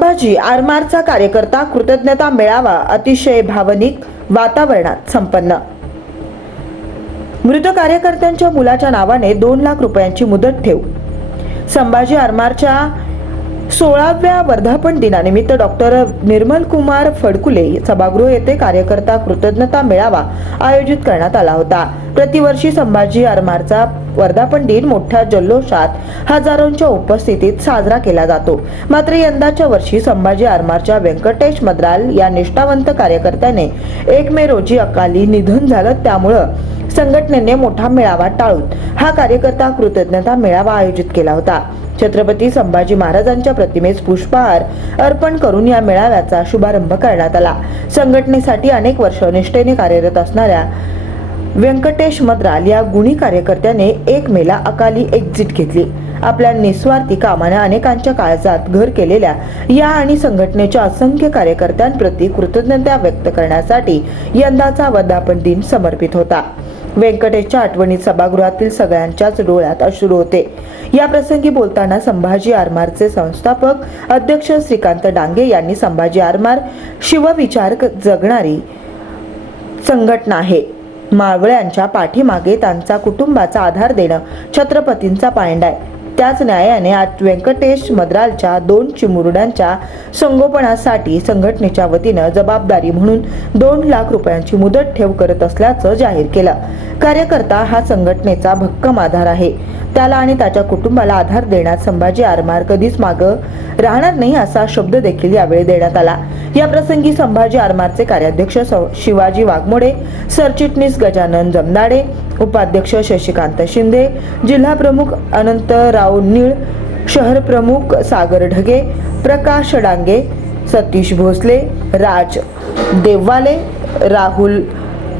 संभाजी आरमारचा कार्यकर्ता कृतज्ञता मेळावा अतिशय भावनिक वातावरणात संपन्न। मृत कार्यकर्त्यांच्या मुलाच्या नावाने 2 लाख रुपयांची मुदत ठेव। संभाजी आरमारच्या 16व्या वर्धापन दिनानिमित्त डॉक्टर निर्मल कुमार फडकुले सभागृह येथे कार्यकर्ता कृतज्ञता मेळावा आयोजित करण्यात आला होता। प्रतिवर्षी संभाजी आरमारचा वर्धापन दिन मोठ्या जल्लोषात हजारोंच्या उपस्थितीत साजरा केला जातो। मात्र यंदाच्या वर्षी संभाजी आरमारच्या व्यंकटेश मद्राल या निष्ठावंत कार्यकर्त्याने 1 मे रोजी अकाली निधन झालं। त्यामुळे संघटनेने मोठा मेळावा टाळून हा कार्यकर्ता कृतज्ञता मेळावा आयोजित केला होता। छत्रपती संभाजी महाराजांच्या प्रतिमेस पुष्पहार अर्पण करून या मेळाव्याचा शुभारंभ करण्यात आला। संघटनेसाठी अनेक वर्ष निष्ठेने कार्यरत असणाऱ्या व्यंकटेश मद्राल या गुणी कार्यकर्त्याने 1 मेला अकाली एक्झिट घेतली। आपल्या निस्वार्थी कामाने अनेकांच्या काळजात घर केलेल्या या आणि संघटनेच्या असंख्य कार्यकर्त्यांप्रती कृतज्ञता व्यक्त करण्यासाठी यंदाचा वर्धापन दिन समर्पित होता। व्यंकटेशच्या आठवणीत सभागृहातील सगळ्यांच्याच डोळ्यात अश्रू होते। या प्रसंगी बोलताना संभाजी आरमारचे संस्थापक अध्यक्ष श्रीकांत डांगे यांनी संभाजी आरमार शिवविचार जगणारी संघटना आहे। मावळ्यांच्या पाठीमागे त्यांचा कुटुंबाचा आधार देणं छत्रपतींचा पायंडा आहे। त्याच न्यायाने आज व्यंकटेश मद्रालच्या 2 चिमुरड्यांच्या संगोपनासाठी संघटनेच्या वतीनं जबाबदारी म्हणून 2 लाख रुपयांची मुदत ठेव करत असल्याचं जाहीर केलं। कार्यकर्ता हा संघटनेचा भक्कम आधार आहे। त्याला आणि त्याच्या कुटुंबाला आधार देण्यात संभाजी आरमार कधीच मागं राहणार नाही असा शब्द देखील यावेळी देण्यात आला। या प्रसंगी संभाजी आरमारचे कार्याध्यक्ष शिवाजी वाघमोडे, सरचिटणीस गजानन जमदाडे, उपाध्यक्ष शशिकांत शिंदे, जिल्हा प्रमुख अनंतराव नीळ, शहर प्रमुख सागर ढगे, प्रकाश डांगे, सतीश भोसले, राज देववाले, राहुल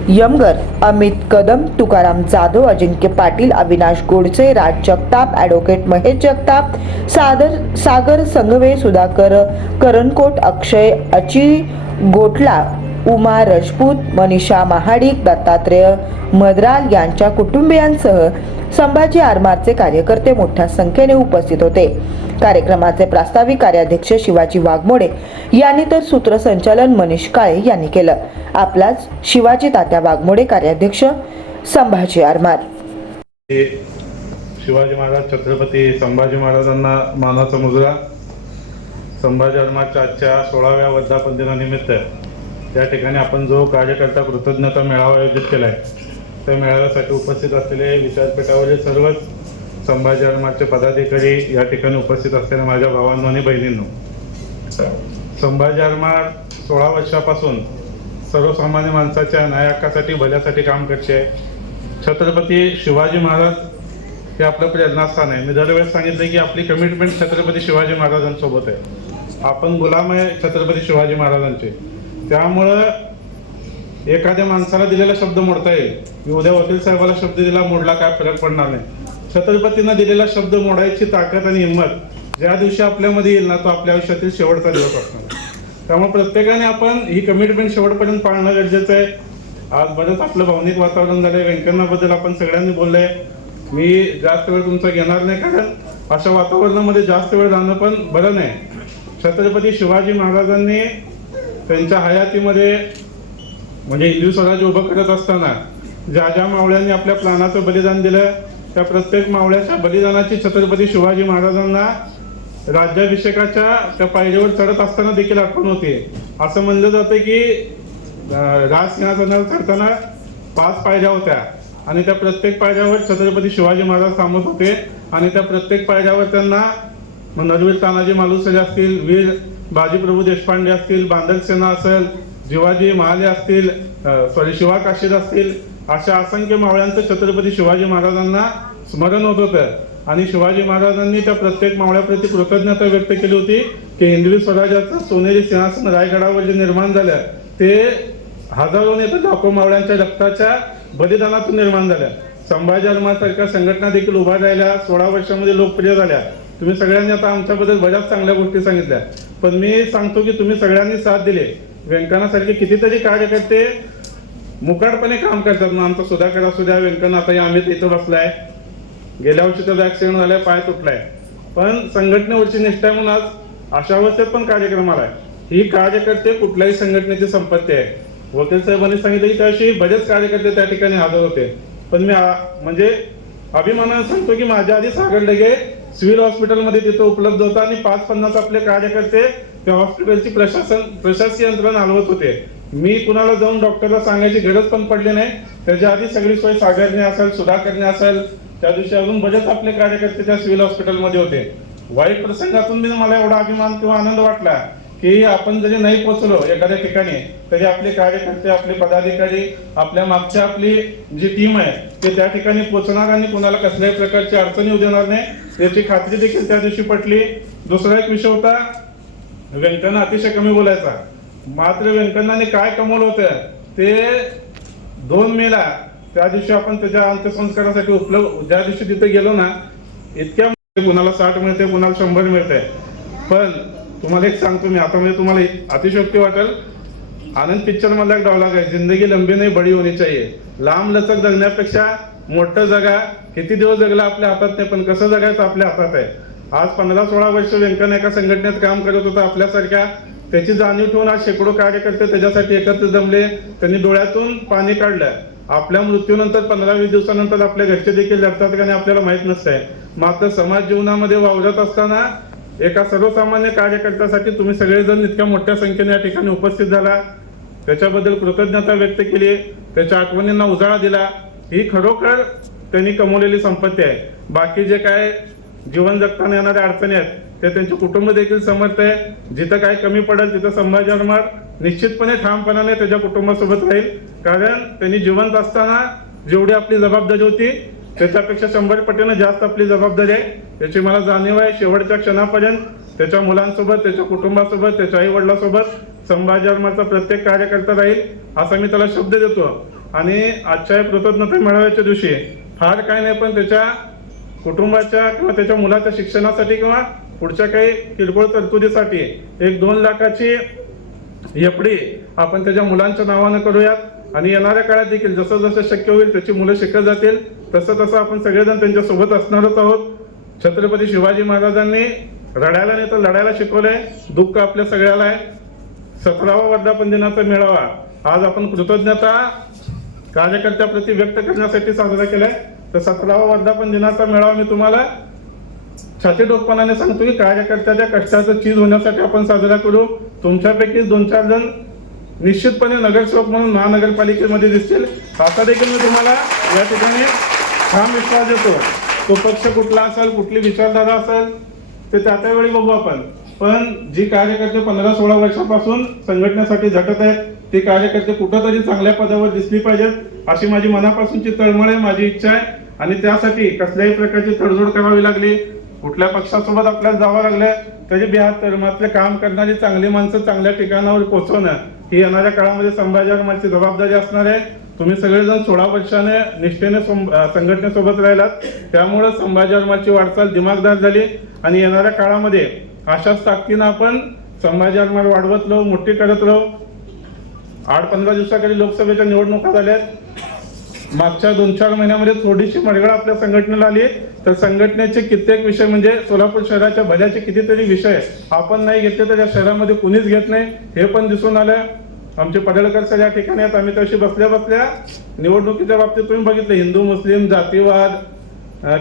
यमगर, अमित कदम, तुकाराम जाधव, अजिंक्य पाटील, अविनाश गोडसे, राज जगताप, ॲडव्होकेट महेश जगताप, सागर संघवे, सुधाकर करणकोट, अक्षय अची गोटला, उमा राजपूत, मनीषा महाडिक, दत्तात्रेय मद्राल यांच्या कुटुंबियांसह संभाजी आरमारचे कार्यकर्ते मोठ्या संख्येने उपस्थित होते। कार्यक्रमाचे प्रास्ताविक कार्याध्यक्ष शिवाजी वाघमोडे यांनी तर सूत्रसंचालन मनीष काळे यांनी केलं। आपलाच शिवाजी तात्या वाघमोडे, कार्याध्यक्ष संभाजी आरमार। शिवाजी महाराज छत्रपती संभाजी महाराजांना मानाचा मुजरा। संभाजी आरमारच्या आजच्या 16व्या वर्धापन दिनानिमित्त त्या ठिकाणी आपण जो कार्यकर्ता कृतज्ञता मेळावा आयोजित केलाय, त्या मेळाव्यासाठी उपस्थित असलेले विचारपीठावरील सर्वच संभाजी आरमारचे पदाधिकारी या ठिकाणी उपस्थित असलेल्या माझ्या भावांनो आणि बहिणींनो, संभाजी आरमार 16 वर्षापासून सर्वसामान्य माणसाच्या न्याय हक्कासाठी भल्यासाठी काम करते। छत्रपती शिवाजी महाराज हे आपलं प्रेरणास्थान आहे। मी दरवेळेस सांगितलं की आपली कमिटमेंट छत्रपती शिवाजी महाराजांसोबत आहे। आपण गुलाम आहे छत्रपती शिवाजी महाराजांचे। त्यामुळं एखाद्या माणसाला दिलेला शब्द मोडता येईल। मी उद्या वकील साहेबाला शब्द दिला, मोडला, काय फरक पडणार नाही। छत्रपतींना दिलेला शब्द मोडायची ताकद आणि हिंमत ज्या दिवशी आपल्यामध्ये येईल ना, तो आपल्या आयुष्यातील शेवटचा दिवस असणार। त्यामुळे प्रत्येकाने आपण ही कमिटमेंट शेवटपर्यंत पाळणं गरजेचं आहे। आज बरंच आपलं भावनिक वातावरण झालंय। व्यंकटेशबद्दल आपण सगळ्यांनी बोललंय। मी जास्त वेळ तुमचा घेणार नाही, कारण अशा वातावरणामध्ये जास्त वेळ जाणं पण बरं नाही। छत्रपती शिवाजी महाराजांनी त्यांच्या हयातीमध्ये म्हणजे हिंदवी स्वराज्य उभं करत असताना ज्या ज्या मावळ्यांनी आपल्या प्राणाचं बलिदान दिलं, त्या प्रत्येक मावळ्याच्या बलिदानाची छत्रपती शिवाजी महाराजांना राज्याभिषेकाच्या त्या पायरीवर चढत असताना देखील आठवण होते। असं म्हणलं जातं की राजसिंहासनावर चढताना 5 पायऱ्या होत्या आणि त्या प्रत्येक पायऱ्यावर छत्रपती शिवाजी महाराज थांबत होते आणि त्या प्रत्येक पायऱ्यावर त्यांना नरवीर तानाजी मालुसरे असतील, वीर बाजीप्रभू देशपांडे असतील, बांधरसेना असेल, शिवाजी महाले असतील, शिवा काशीद असतील, अशा असंख्य मावळ्यांचं छत्रपती शिवाजी महाराजांना स्मरण होत होतं। आणि शिवाजी महाराजांनी त्या प्रत्येक मावळ्याप्रती कृतज्ञता व्यक्त केली होती की हिंदवी स्वराज्याचं सोनेरी सिंहासन रायगडावर जे निर्माण झालं ते हजारो नाही तर लाखो मावळ्यांच्या रक्ताच्या बलिदानातून निर्माण झाल्या। संभाजी आरमार सारख्या संघटना देखील उभा राहिल्या, 16 वर्षामध्ये लोकप्रिय झाल्या। तुम्ही सगळ्यांनी आता आमच्याबद्दल बऱ्याच चांगल्या गोष्टी सांगितल्या, पण मी सांगतो की तुम्ही सगळ्यांनी साथ दिली। व्यंकनासारखे कितीतरी कार्यकर्ते मुकाटपणे काम करतात। मग आमचा सुधाकर असू द्या, व्यंकन आता आम्ही इथं बसलाय, गेल्या वर्षी त्याचा ऍक्सिडेंट झालाय, पाय तुटलाय, पण संघटनेवरची निष्ठा म्हणून आज अशा अवस्थेत पण कार्यक्रम आलाय. ही कार्यकर्ते कुठल्याही संघटनेची संपत्ती आहे. वकील साहेबांनी सांगितलं की त्याशी बरेच कार्यकर्ते त्या ठिकाणी हजर होते. पण मी म्हणजे अभिमानाने सांगतो की माझ्या आधी सागर डगे सिव्हिल हॉस्पिटलमध्ये तिथे उपलब्ध होता आणि 5-50 आपले कार्यकर्ते त्या हॉस्पिटलची प्रशासकीय यंत्रणा हलवत होते. मी कुणाला जाऊन डॉक्टरला सांगायची गरज पण पडली नाही. त्याच्या आधी सगळी सोय सागरने असेल, सुधाकरने असेल, त्या दिवशी अजून बरेच आपले कार्यकर्ते त्या सिव्हिल हॉस्पिटलमध्ये होते. वाईट प्रसंगातून मला एवढा अभिमान किंवा आनंद वाटला की आपण जरी नाही पोहोचलो एखाद्या ठिकाणी तरी आपले कार्यकर्ते, आपले पदाधिकारी, आपल्या मागच्या आपली जी टीम आहे ते त्या ठिकाणी पोहोचणार आणि कुणाला कसल्याही प्रकारची अडचण येऊ देणार नाही याची खात्री देखील त्या दिवशी पटली. दुसरा एक विषय होता, व्यंकय्या अतिशय कमी बोलायचा. मात्र व्यंकय्याने काय कमवलं होतं ते 2 मेला त्या दिवशी आपण त्याच्या अंत्यसंस्कारासाठी ज्या दिवशी तिथे गेलो ना, इतक्या कुणाला 60 मिळते, कुणाला 100 मिळते. पण तुम्हाला एक सांगतो मी आता, म्हणजे तुम्हाला अतिशयोक्ती वाटेल, आनंद पिक्चर मधला एक डायलॉग आहे, जिंदगी लंबी नाही बडी होनी चाहिए. लांब लचक जगण्यापेक्षा मोठं जगा. किती दिवस जगला आपल्या हातात नाही, पण कसं जगायचं आपल्या हातात आहे. आज 15-16 वर्ष व्यंकय्या एका संघटनेत काम करत होता आपल्यासारख्या. त्याची जाणीव ठेवून आज शेकडो कार्यकर्ते त्याच्यासाठी एकत्र जमले. त्यांनी डोळ्यातून पाणी काढलं. आपल्या मृत्यूनंतर 15-20 दिवसानंतर आपल्या घरचे देखील लढतात का नाही आपल्याला माहित नसतंय. मात्र समाज जीवनामध्ये वावरत असताना एका सर्वसामान्य कार्यकर्त्यासाठी तुम्ही सगळेजण इतक्या मोठ्या संख्येने या ठिकाणी उपस्थित झाला, त्याच्याबद्दल कृतज्ञता व्यक्त केली, त्याच्या आठवणींना उजाळा दिला. ही खरोखर त्यांनी कमवलेली संपत्ती आहे. बाकी जे काय जीवन जगताना येणाऱ्या अडचणी आहेत ते त्यांचे कुटुंब देखील समर्थ आहे. जिथं काय कमी पडेल तिथं संभाजी आरमार निश्चितपणे ठामपणाने त्याच्या कुटुंबासोबत राहील. कारण त्यांनी जिवंत असताना जेवढी आपली जबाबदारी होती त्याच्यापेक्षा 100 पटीने जास्त आपली जबाबदारी आहे याची मला जाणीव आहे. शेवटच्या क्षणापर्यंत त्याच्या मुलांसोबत, त्याच्या कुटुंबासोबत, त्याच्या आई वडिलांसोबत संभाजी आरमारचा प्रत्येक कार्यकर्ता राहील असा मी त्याला शब्द देतो. आणि आजच्या कृतज्ञता मेळाव्याच्या दिवशी फार काय नाही, पण त्याच्या कुटुंबाच्या किंवा त्याच्या मुलाच्या शिक्षणासाठी किंवा पुढच्या काही किरकोळ तरतुदीसाठी 1-2 लाखाची एफडी आपण त्याच्या मुलांच्या नावानं करूयात. आणि येणाऱ्या काळात देखील जसं जसं शक्य होईल त्याची मुलं शिकत जातील तसं तसं आपण सगळेजण त्यांच्या सोबत असणारच आहोत. छत्रपती शिवाजी महाराजांनी रडायला नाही तर लढायला शिकवलंय. दुःख आपल्या सगळ्याला आहे. 17वा वर्धापन दिनाचा मेळावा आज आपण कृतज्ञता कार्यकर्त्याप्रती व्यक्त करण्यासाठी साजरा केलाय. तर 17वा वर्धापन दिनाचा मेळावा मी तुम्हाला छाती डोकपणाने सांगतो की कार्यकर्त्याच्या कष्टाचं चीज होण्यासाठी आपण साजरा करू. तुमच्यापैकी 2-4 जण निश्चितपणे नगरसेवक म्हणून महानगरपालिकेमध्ये दिसतील असा देखील मी तुम्हाला या ठिकाणी ठाम विश्वास देतो. तो पक्ष कुठला असेल, कुठली विचारधारा असेल ते त्या वेळी बघू आपण. पण जी कार्यकर्ते 15-16 वर्षापासून संघटनेसाठी झटत आहेत ते कार्यकर्ते कुठंतरी चांगल्या पदावर दिसली पाहिजेत अशी माझी मनापासूनची तळमळ आहे, माझी इच्छा आहे. आणि त्यासाठी कसल्याही प्रकारची तडजोड करावी लागली, कुठल्या पक्षासोबत आपल्याला जावं लागलं तरी बेहत्तर. मात्र काम करणारी चांगली माणसं चांगल्या ठिकाणावर पोहोचवणं ही येणाऱ्या काळामध्ये संभाजी आरमारची जबाबदारी असणार आहे. तुम्ही सगळेजण 16 वर्षाने निष्ठेने संघटनेसोबत राहिलात, त्यामुळे संभाजी आरमारची वाटचाल दिमागदार झाली. आणि येणाऱ्या काळामध्ये अशाच ताकदीनं आपण संभाजी आरमार वाढवत राहू, मोठी करत राहू. 8-15 दिवसाखाली लोकसभेच्या निवडणुका झाल्यात. मागच्या 2-4 महिन्यामध्ये थोडीशी मरगळ आपल्या संघटनेला आली. तर संघटनेचे कित्येक विषय म्हणजे सोलापूर शहराच्या भल्याचे कितीतरी विषय आपण नाही घेतले तर या शहरामध्ये कुणीच घेत नाही हे पण दिसून आलं. आमचे पडळकर सर या ठिकाणी आहेत. आम्ही तशी बसल्या बसल्या निवडणुकीच्या बाबतीत तुम्ही बघितलं, हिंदू मुस्लिम जातीवाद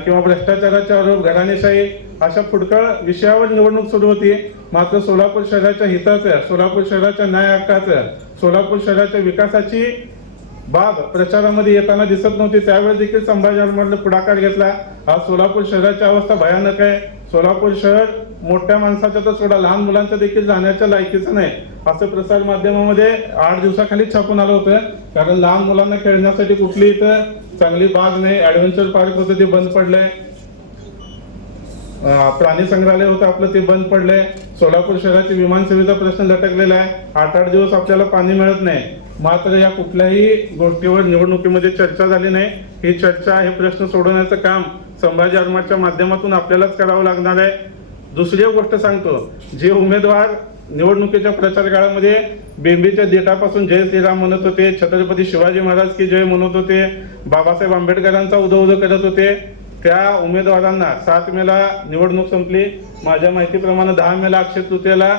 किंवा भ्रष्टाचाराचे आरोप, घराणेशाही अशा फुटकळ विषयावर निवडणूक सुरू होती. मात्र सोलापूर शहराच्या हिताचं, सोलापूर शहराच्या न्याय हक्काचं, सोलापूर शहराच्या विकासाची बाब प्रचारामध्ये येताना दिसत नव्हती. त्यावेळेस देखील संभाजी आरमारने पुढाकार घेतला. आज सोलापूर शहराची अवस्था भयानक आहे. सोलापूर शहर मोठ्या माणसाच्या तर सोडा लहान मुलांच्या देखील जाण्याच्या लायकीचं नाही असं प्रसार माध्यमामध्ये 8 दिवसाखाली छापून आलं होतं. कारण लहान मुलांना खेळण्यासाठी कुठली इथं चांगली बाग नाही. ऍडव्हेंचर पार्क होतं ते बंद पडलंय. प्राणी संग्रहालय होतं आपलं ते बंद पडलंय. सोलापूर शहराची विमानसेवेचा प्रश्न लटकलेला आहे. 8-8 दिवस आपल्याला पाणी मिळत नाही. मात्र या कुठल्याही गोष्टीवर निवडणुकीमध्ये चर्चा झाली नाही. ही चर्चा, हे प्रश्न सोडवण्याचं काम संभाजी आरमारच्या माध्यमातून आपल्यालाच करावं लागणार आहे. दुसरी एक गोष्ट सांगतो, जे उमेदवार निवडणुकीच्या प्रचार काळामध्ये बेंबीच्या देठापासून जय श्रीराम म्हणत होते, छत्रपती शिवाजी महाराज की जय म्हणत होते, बाबासाहेब आंबेडकरांचा उदो करत होते, त्या उमेदवारांना 7 मेला निवडणूक संपली. माझ्या माहितीप्रमाणे 10 मेला अक्षय तृतीयेला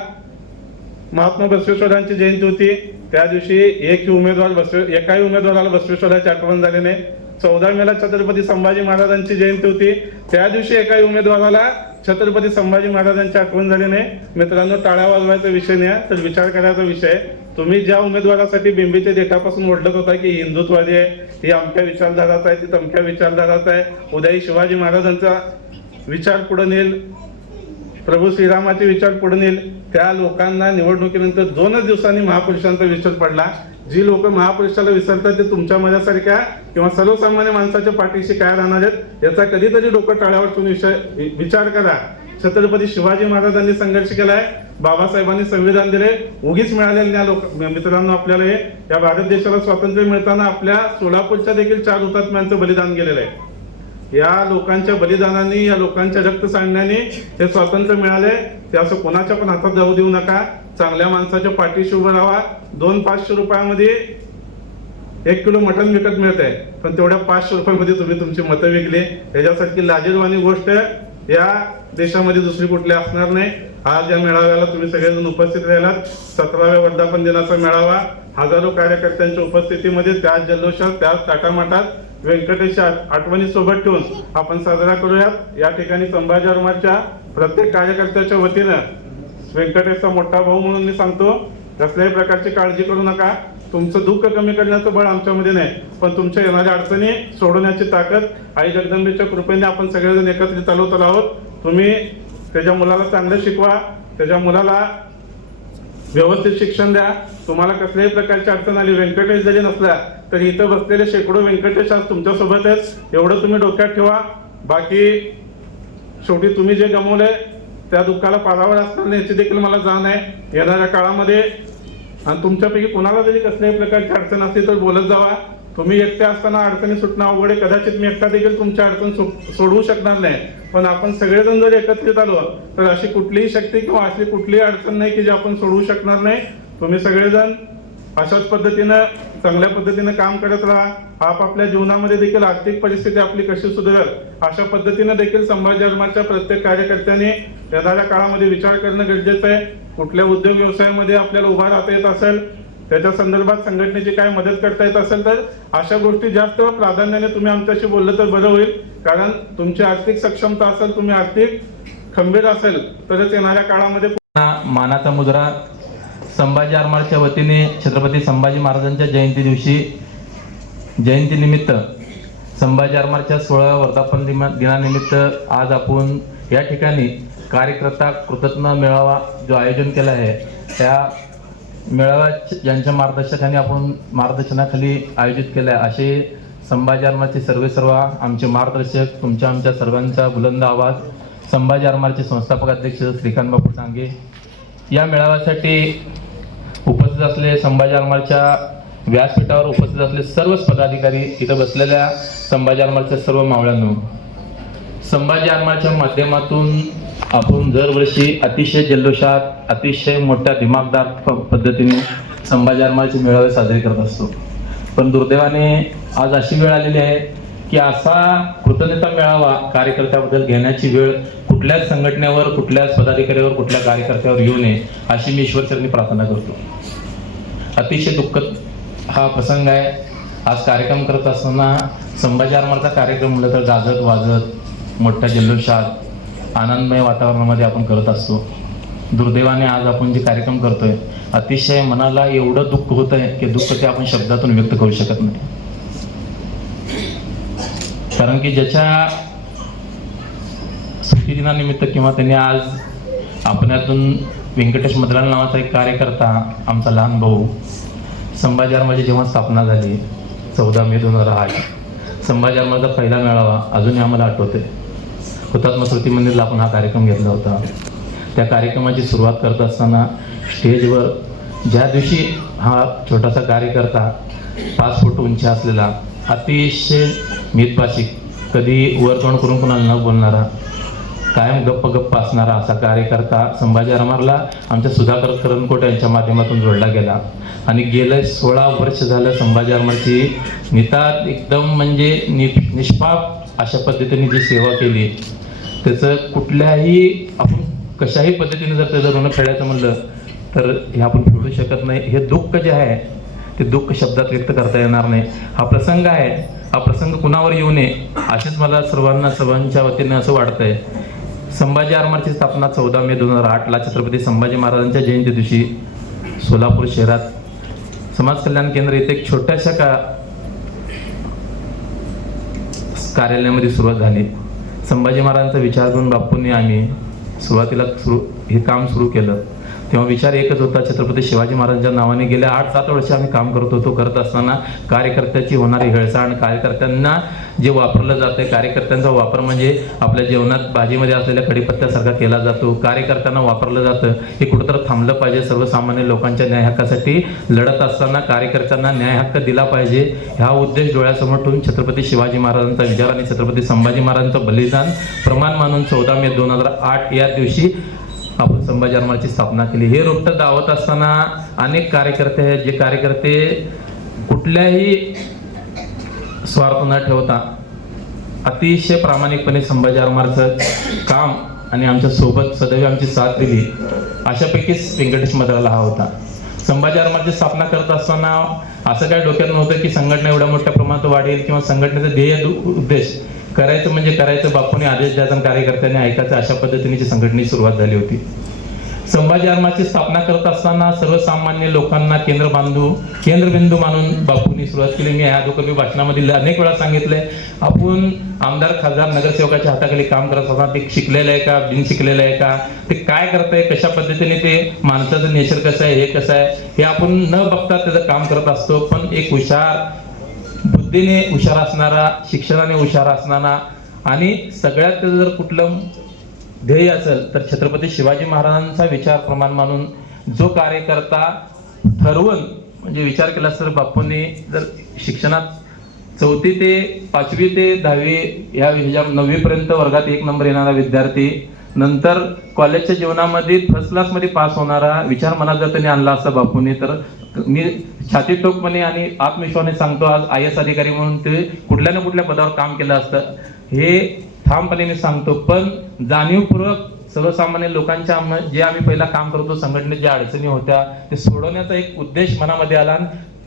महात्मा बसवेश्वरांची जयंती होती. त्या दिवशी एकाही उमेदवाराला बसवेश्वराची आठवण झाली नाही. 14 मेला छत्रपती संभाजी महाराजांची जयंती होती. त्या दिवशी एकाही उमेदवाराला छत्रपती संभाजी महाराजांची आठवण झाली नाही. मित्रांनो, टाळ्या वाजवायचा विषय नाही आहे, तर विचार करायचा विषय. तुम्ही ज्या उमेदवारासाठी बिंबीच्या देठापासून ओढलत होता की हिंदुत्ववादी आहे, ही अमक्या विचारधाराचा आहे, ती तमक्या विचारधाराचा आहे, उद्याही शिवाजी महाराजांचा विचार पुढे नेल, प्रभू श्रीरामाचे विचार पुढे नेल, त्या लोकांना निवडणुकीनंतर 2च दिवसांनी महापुरुषांचा विसर पडला. जी लोक महापुरुषाला विसरतात ते तुमच्या माझ्यासारख्या किंवा सर्वसामान्य माणसाच्या पाठीशी काय राहणार आहेत याचा कधीतरी डोकं टाळ्यावर ठेवून विचार करा. छत्रपती शिवाजी महाराजांनी संघर्ष केलाय, बाबासाहेबांनी संविधान दिले. उगीच मिळालेल्या मित्रांनो, आपल्याला या भारत देशाला स्वातंत्र्य मिळताना आपल्या सोलापूरच्या देखील 4 हुतात्म्यांचं बलिदान गेलेलं आहे. या लोकांच्या बलिदानाने, या लोकांच्या रक्त सांडण्याने हे स्वातंत्र्य मिळाले. ते असं कोणाच्या पण हातात जाऊ देऊ नका. चांगल्या माणसाच्या पाठीशी उभं राहा. 200-500 रुपयामध्ये 1 किलो मटण विकत मिळत आहे, पण तेवढ्या 500 रुपयामध्ये तुम्ही तुमची मतं विकली. याच्यासारखी लाजिरवाणी गोष्ट या देशामध्ये दुसरी कुठली असणार नाही. आज या मेळाव्याला तुम्ही सगळेजण उपस्थित राहिलात. 17व्या वर्धापन दिनाचा मेळावा हजारो कार्यकर्त्यांच्या उपस्थितीमध्ये, त्याच जल्लोषात, त्याच ताटामाटात व्यंकटेशच्या आठवणी सोबत ठेवून आपण साजरा करूयात. या ठिकाणी संभाजी आरमारच्या प्रत्येक कार्यकर्त्याच्या वतीनं व्यंकटेशचा मोठा भाऊ म्हणून मी सांगतो, कसल्याही प्रकारची काळजी करू नका. तुमचं दुःख कमी करण्याचं बळ आमच्यामध्ये नाही, पण तुमच्या येणाऱ्या अडचणी सोडवण्याची ताकद आई जगदंबेच्या कृपेने आपण सगळेजण एकत्रित चालवत आहोत. तुम्ही त्याच्या मुलाला चांगलं शिकवा, त्याच्या मुलाला व्यवस्थित शिक्षण द्या. तुम्हाला कसल्याही प्रकारची अडचण आली, व्यंकटेश जरी नसला तरी इथं बसलेले शेकडो व्यंकटेश आज तुमच्यासोबत आहेत, एवढं तुम्ही डोक्यात ठेवा. बाकी शेवटी तुम्ही जे गमावलंय त्या दुःखाला पारावर असणार नाही याची देखील मला जाण आहे. येणाऱ्या काळामध्ये आणि तुमच्यापैकी कोणाला जरी कसल्याही प्रकारची अडचण असली तर बोलत जावा. तुम्ही एकटे असताना अडचणी सुटणं अवघड आहे. कदाचित मी एकटा देखील तुमची अडचण सोडवू शकणार नाही, पण आपण सगळेजण जर एकत्रित आलो तर अशी कुठलीही शक्ती किंवा अशी कुठलीही अडचण नाही की जी आपण सोडवू शकणार नाही. तुम्ही सगळेजण अशाच पद्धतीनं चांगल्या पद्धतीनं काम करत राहा. आपापल्या जीवनामध्ये देखील आर्थिक परिस्थिती आपली कशी सुधारेल अशा पद्धतीनं देखील संभाजी आरमारच्या प्रत्येक कार्यकर्त्यांनी येणाऱ्या काळामध्ये विचार करणं गरजेचं आहे. कुठल्या उद्योग व्यवसायामध्ये आपल्याला उभा राहता येत असेल, त्याच्या संदर्भात संघटनेची काय मदत करता येत असेल तर अशा गोष्टी जास्त प्राधान्याने तुम्ही आमच्याशी बोललं तर बरं होईल. कारण तुमची आर्थिक सक्षमता असेल, तुम्ही आर्थिक खंबीर असेल तरच येणाऱ्या काळामध्ये मानाचा मुजरा संभाजी आरमारच्या वतीने छत्रपती संभाजी महाराजांच्या जयंतीनिमित्त संभाजी आरमारच्या 16व्या वर्धापन दिनानिमित्त आज आपण या ठिकाणी कार्यकर्ता कृतज्ञ मेळावा जो आयोजन केला आहे, त्या मेळाव्यात ज्यांच्या मार्गदर्शनाखाली आयोजित केला आहे असे संभाजी आरमारचे सर्व आमचे मार्गदर्शक, आमच्या सर्वांचा बुलंद आवाज, संभाजी आरमारचे संस्थापक अध्यक्ष श्रीकांत बापू सांगे, या मेळाव्यासाठी उपस्थित असलेले संभाजी आरमारच्या व्यासपीठावर उपस्थित असलेले सर्वच पदाधिकारी, इथं बसलेल्या संभाजी आरमारच्या सर्व मावळ्यांनो, संभाजी आरमारच्या माध्यमातून आपण दरवर्षी अतिशय जल्लोषात, अतिशय मोठ्या दिमागदार पद्धतीने संभाजी आरमारचे मेळावे साजरे करत असतो. पण दुर्दैवाने आज अशी वेळ आलेली आहे की असा कृतज्ञता मेळावा कार्यकर्त्याबद्दल घेण्याची वेळ कुठल्याच संघटनेवर, कुठल्याच पदाधिकाऱ्यावर, कुठल्या कार्यकर्त्यावर येऊ नये अशी मी ईश्वरचरणी प्रार्थना करतो. अतिशय दुःखद हा प्रसंग आहे. आज कार्यक्रम करत असताना संभाजी आरमारचा कार्यक्रम म्हटलं तर गाजत वाजत मोठ्या जल्लोषात आनंदमय वातावरणामध्ये आपण करत असतो. दुर्दैवाने आज आपण जे कार्यक्रम करतोय अतिशय मनाला एवढं दुःख होत आहे की दुःख ते आपण शब्दातून व्यक्त करू शकत नाही. कारण की ज्याच्या स्मृतिदिनानिमित्त किंवा त्यांनी आज आपल्यातून व्यंकटेश मदलाल नावाचा एक कार्यकर्ता, आमचा लहान भाऊ, संभाजी आरमारची जेव्हा स्थापना झाली 14 मे 2008, संभाजी आरमारचा पहिला मेळावा अजूनही आम्हाला आठवते. हुतात्मा स्मृती मंदिरला आपण हा कार्यक्रम घेतला होता. त्या कार्यक्रमाची सुरुवात करत असताना स्टेजवर ज्या दिवशी हा छोटासा कार्यकर्ता 5 फूट उंची असलेला, अतिशय मितभाषिक, कधी वरतोंड करून कोणाला न बोलणारा, कायम गप्प असणारा असा कार्यकर्ता संभाजी आरमारला आमच्या सुधाकर करंदकोट यांच्या माध्यमातून जोडला गेला. आणि गेले 16 वर्ष झालं संभाजी आरमारची नितांत एकदम म्हणजे निष्पाप अशा पद्धतीने जी सेवा केली त्याचं कुठल्याही आपण कशाही पद्धतीने जर त्याचं ऋण फेडायचं म्हणलं तर हे आपण फेडू शकत नाही. हे दुःख जे आहे ते दुःख शब्दात व्यक्त करता येणार नाही. हा प्रसंग आहे, हा प्रसंग कुणावर येऊ नये असेच मला सर्वांच्या वतीने असं वाटतंय. संभाजी आरमारची स्थापना 14 मे 2008 ला छत्रपती संभाजी महाराजांच्या जयंती दिवशी सोलापूर शहरात समाज कल्याण केंद्र येथे एक छोट्याशा कार्यालयामध्ये सुरुवात झाली. संभाजी महाराजांचा विचार करून बापूंनी आम्ही सुरुवातीला हे काम सुरू केलं. तेव्हा विचार एकच होता, छत्रपती शिवाजी महाराजांच्या नावाने गेल्या 8-7 वर्ष आम्ही काम करत होतो. करत असताना कार्यकर्त्याची होणारी हेळसांड, कार्यकर्त्यांना जे वापरलं जाते, कार्यकर्त्यांचा वापर म्हणजे आपल्या जेवणात भाजीमध्ये असलेल्या कढीपत्त्यासारखा केला जातो, कार्यकर्त्यांना वापरलं जातं. हे कुठंतरी थांबलं पाहिजे. सर्वसामान्य लोकांच्या न्याय हक्कासाठी लढत असताना कार्यकर्त्यांना न्याय हक्क दिला पाहिजे. हा उद्देश डोळ्यासमोर ठेवून छत्रपती शिवाजी महाराजांचा विचार आणि छत्रपती संभाजी महाराजांचं बलिदान प्रमाण मानून 14 मे 2008 या दिवशी आपण संभाजी आरमारची स्थापना केली. हे रोपटं दावत असताना अनेक कार्यकर्ते आहेत, जे कार्यकर्ते कुठल्याही स्वार्थ न ठेवता अतिशय प्रामाणिकपणे संभाजी आरमारचं काम आणि आमच्या सोबत सदैव आमची साथ दिली. अशापैकीच व्यंकटेश मद्राला हा होता. संभाजी आरमारची स्थापना करत असताना असं काय डोक्यात नव्हतं की संघटना एवढ्या मोठ्या प्रमाणात वाढेल किंवा संघटनेचं ध्येय उद्देश करायचं म्हणजे करायचं, बापूने आदेश द्यायचा आणि कार्यकर्त्यांनी ऐकायचं, अशा पद्धतीने संघटनेची सुरुवात झाली होती. संभाजी आरमारची स्थापना करत असताना सर्वसामान्य लोकांना केंद्रबिंदू मानून बापूंनी सुरुवात केली. मी ह्या भाषणामध्ये अनेक वेळा सांगितलंय, आपण आमदार, खासदार, नगरसेवकाच्या हाताखाली काम करत असताना ते शिकलेलं आहे का, बिन शिकलेलं आहे का, ते काय करतंय, कशा पद्धतीने ते माणसाचं नेचर कसं आहे, हे कसं आहे, हे आपण न बघता त्याचं काम करत असतो. पण एक बुद्धीने हुशार असणारा, शिक्षणाने हुशार असणारा आणि सगळ्यात त्याचं जर कुठलं ध्येय असेल तर छत्रपती शिवाजी महाराजांचा विचार प्रमाण मानून जो कार्यकर्ता ठरवून म्हणजे विचार केला तर बापूंनी जर शिक्षणात 4वी ते 5वी ते 10वी या 9वी पर्यंत वर्गात 1 नंबर येणारा विद्यार्थी, नंतर कॉलेजच्या जीवनामध्ये फर्स्ट क्लास मध्ये पास होणारा विचार मनात जर त्यांनी आणला असता बापूंनी, तर मी छाती टोकपणे आणि आत्मविश्वासाने सांगतो आज IAS अधिकारी म्हणून ते कुठल्या ना कुठल्या पदावर काम केलं असतं. हे ठामपणे मी सांगतो. पण जाणीवपूर्वक सर्वसामान्य लोकांच्या जे आम्ही पहिला काम करतो, संघटनेत ज्या अडचणी होत्या ते सोडवण्याचा एक उद्देश मनामध्ये आला.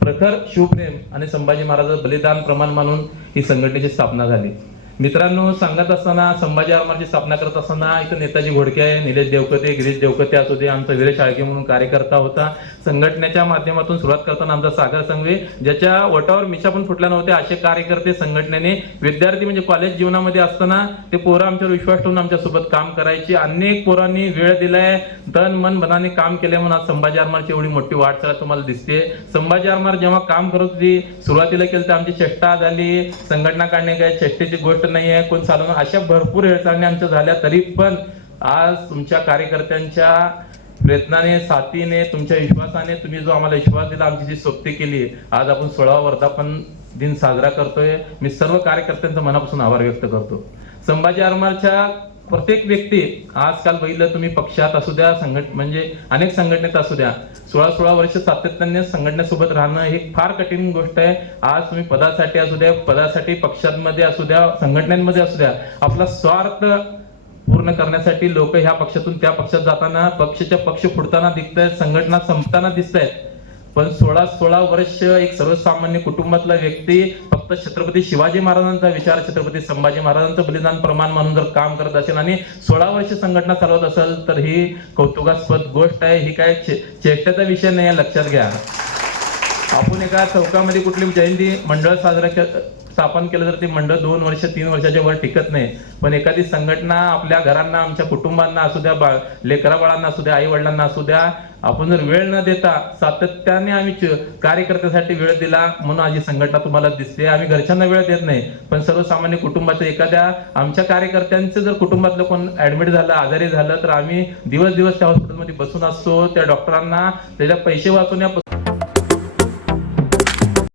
प्रखर शिवप्रेम आणि संभाजी महाराजांचं बलिदान प्रमाण मानून ही संघटनेची स्थापना झाली. मित्रांनो, सांगत असताना संभाजी आरमारची स्थापना करत असताना इथं नेताजी घोडके आहे, निलेश देवकते, गिरीश देवकते असू दे, आमचा वीरेश आळके म्हणून कार्यकर्ता होता. संघटनेच्या माध्यमातून सुरुवात करताना आमचा सागर संघवी, ज्याच्या वटावर मिशा पण फुटल्या नव्हत्या, असे कार्यकर्ते संघटनेने विद्यार्थी म्हणजे कॉलेज जीवनामध्ये असताना ते पोरं आमच्यावर विश्वास ठेवून आमच्या सोबत काम करायची. अनेक पोरांनी वेळ दिलाय, तन मन धनाने काम केले म्हणून आज संभाजी आरमारची एवढी मोठी वाटचाल तुम्हाला दिसते. संभाजी आरमार जेव्हा काम करत होती, सुरुवातीला केलं तर आमची चेष्टा झाली, संघटना काढणे काय चेष्टेची गोष्ट नाहीये, कोण चालवणार, अशा भरपूर हेळसांडी आमच्या झाल्या. तरी पण आज तुमच्या कार्यकर्त्यांच्या प्रयत्नाने, साथीने, तुमच्या विश्वासाने, तुम्ही जो आम्हाला विश्वास दिला, आमची जी सोबती केली, आज आपण 16वा वर्धापन दिन साजरा करतोय. मी सर्व कार्यकर्त्यांचा मनापासून आभार व्यक्त करतो. संभाजी आरमारच्या प्रत्येक व्यक्ती आजकाल बघितलं तुम्ही, पक्षात असू द्या, म्हणजे अनेक संघटनेत असू द्या, 16 वर्ष सातत्याने संघटनेसोबत राहणं ही फार कठीण गोष्ट आहे. आज तुम्ही पदासाठी असू द्या, पदासाठी पक्षांमध्ये असू द्या, संघटनांमध्ये असू द्या, आपला स्वार्थ पूर्ण करण्यासाठी लोक ह्या पक्षातून त्या पक्षात जाताना, पक्षाच्या पक्ष फुटताना दिसत आहेत, संघटना संपताना दिसत आहेत. पण 16 वर्ष एक सर्वसामान्य कुटुंबातला व्यक्ती फक्त छत्रपती शिवाजी महाराजांचा विचार, छत्रपती संभाजी महाराजांचं बलिदान प्रमाण म्हणून जर काम करत असेल आणि 16 वर्ष संघटना चालवत असेल तर ही कौतुकास्पद गोष्ट आहे. ही काय चेष्टेचा विषय नाही आहे, लक्षात घ्या. आपण एका चौकामध्ये कुठली जयंती मंडळ स्थापन केलं तर ते मंडळ 2 वर्ष 3 वर्षाच्या वर टिकत नाही. पण एखादी संघटना आपल्या घरांना, आमच्या कुटुंबांना असू द्या, लेकरा बाळांना असू द्या, आई वडिलांना असू द्या, आपण जर वेळ न देता सातत्याने आम्ही कार्यकर्त्यासाठी वेळ दिला म्हणून आज ही संघटना तुम्हाला दिसते. आम्ही घरच्यांना वेळ देत नाही, पण सर्वसामान्य कुटुंबाचं एखाद्या आमच्या कार्यकर्त्यांचं जर कुटुंबातलं कोण ऍडमिट झालं, आजारी झालं, तर आम्ही दिवस त्या हॉस्पिटलमध्ये बसून असतो. त्या डॉक्टरांना त्याच्या पैसे वाचवण्या